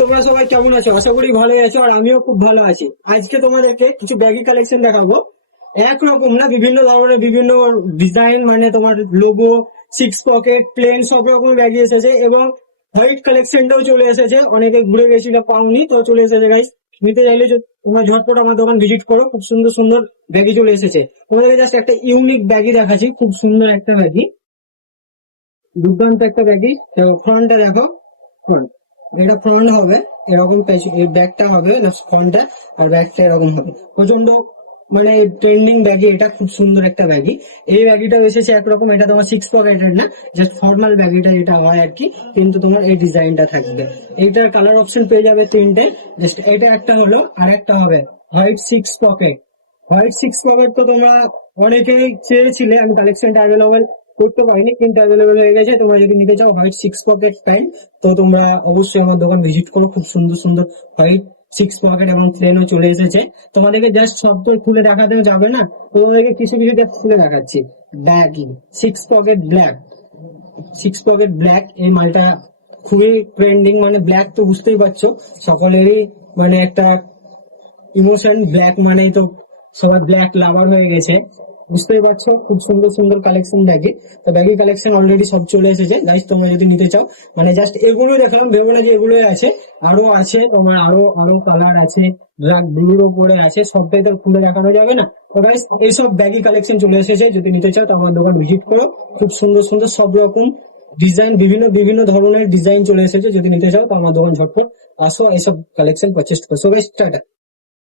তোমরা সবাই কেমন আছো? আশা করি ভালো আছো আর আমিও খুব ভালো আছি। আজকে তোমাদেরকে কিছু ব্যাগি কালেকশন দেখাবো। একরকম না, বিভিন্ন ধরনের, বিভিন্ন ডিজাইন মানে তোমার লোগো সিক্স পকেট প্লেন সব রকম ব্যাগি এসেছে এবং হোয়াইট কালেকশনটাও চলে এসেছে। অনেকে ঘুরে গেছিল পাওনি, তো চলে এসেছে গাইস নিতে চাইলে তোমরা ঝটপট আমার দোকান ভিজিট করো। খুব সুন্দর সুন্দর ব্যাগি চলে এসেছে। তোমাদেরকে জাস্ট একটা ইউনিক ব্যাগি দেখাচ্ছি। খুব সুন্দর একটা ব্যাগি দুর্দান্ত একটা ব্যাগি ফ্রন্টটা দেখো। ফ্রন্ট এটা ফ্রন্ট হবে, এরকম ব্যাগটা হবে ফ্রন্টটা আর ব্যাগটা এরকম হবে। প্রচণ্ড মানে ট্রেন্ডিং ব্যাগি এটা খুব সুন্দর একটা ব্যাগি এই ব্যাগিটা এসেছে একরকম, এটা তোমার সিক্স পকেটের না জাস্ট ফর্মাল ব্যাগিটা যেটা হয় আর কি, কিন্তু তোমার এই ডিজাইনটা থাকবে। এইটার কালার অপশন পেয়ে যাবে তিনটে জাস্ট এটা একটা হলো, আর একটা হবে white six pocket white six pocket তো তোমরা অনেকেই চেয়েছিলে, আমি কালেকশনটা অ্যাভেলেবল করতে পারিনি, কিন্তু অ্যাভেলেবেল হয়ে গেছে। তোমরা যদি নিতে চাও হোয়াইট সিক্স পকেট প্যান্ট তো তোমরা অবশ্যই আমার দোকান ভিজিট করো। খুব সুন্দর সুন্দর হোয়াইট সিক্স পকেট এবং প্লেনও চলে এসেছে। তোমাদেরকে জাস্ট সব তো খুলে দেখাতেও যাবে না। তোমাদেরকে কিছু কিছু খুলে দেখাচ্ছি। Baggy six pocket black six pocket black এই মালটা খুবই ট্রেন্ডিং মানে ব্ল্যাক তো বুঝতেই পারছ। সকলেরই মানে একটা ইমোশন ব্ল্যাক মানেই তো সবাই ব্ল্যাক লাভার হয়ে গেছে। বুঝতেই পারছ? খুব সুন্দর সুন্দর কালেকশন ব্যাগে। তো ব্যাগি কালেকশন অলরেডি সব চলে এসেছে। গাইস তোমরা যদি নিতে চাও মানে জাস্ট এগুলো দেখলাম। ভেবো না যে এগুলোই আছে। আরও আছে তোমার, আরও আরও কালার আছে। ব্ল্যাক ব্লুর উপরে আছে। সবটাই তো খুলে দেখানো যাবে না। তো গাইস এইসব ব্যাগি কালেকশন চলে এসেছে। যদি নিতে চাও, তো আমার দোকান ভিজিট করো। খুব সুন্দর সুন্দর সব রকম ডিজাইন বিভিন্ন বিভিন্ন ধরনের ডিজাইন চলে এসেছে। যদি নিতে চাও, তো আমার দোকান ঝটপট আসো, এইসব কালেকশন পারচেস করো। So guys tata.